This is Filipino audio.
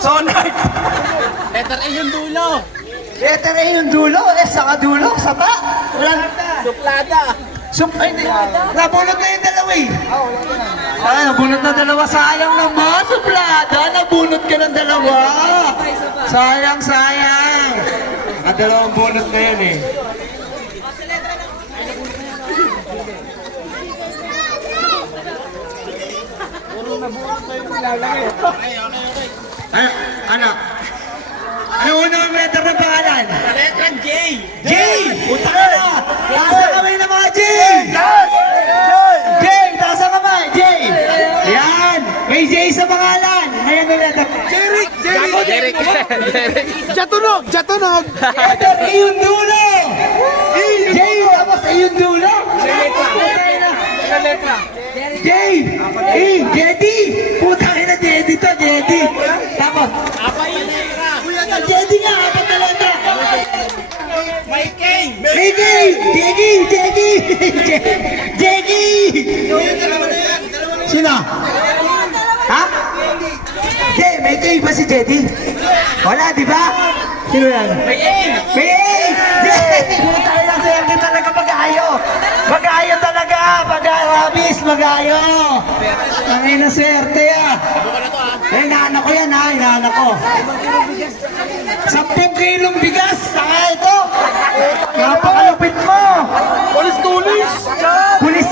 Sonard. Letter A yung dulo. Letter A yung dulo. Sa kadulo, sa ta. Walang Suplada. Ay, hindi. Nabunot na yung dalawa eh. Ay, nabunot na dalawa. Sayang naman, suplada. Nabunot ka ng dalawa. Sayang, sayang. Dalawang bunot na yun eh. Ano? Ano unang letter ng pangalan? Letter J. J! Punta ka na! Taas na kamay na mga J! J! Taas na kamay! J! Yan! May J sa pangalan! Ngayon ang letter. Jeric. Jatunog. Letter A yung dulo! J! Tapos A yung dulo! J! E! Jedy! Puta ka na Jedy to! Jedy! Tapos Apa yung letra? Jedy nga! Apat na letra! May K. May J! Jedy! Jedy! Sino? Ha? J! May K ba si Jedy? Wala, di ba? Sino yan? May A. May A! Jedy! Puta ka na sa'yo kita talaga mag-ayo! Mag-ayo talaga! Mag-ayo! Mag-ayo! Tangay na swerte ah! Eh, inaanak ko yan ha! Inaanak ko! 10 kilong bigas! Saka ito! Napakalupit mo! Tulis. Pulis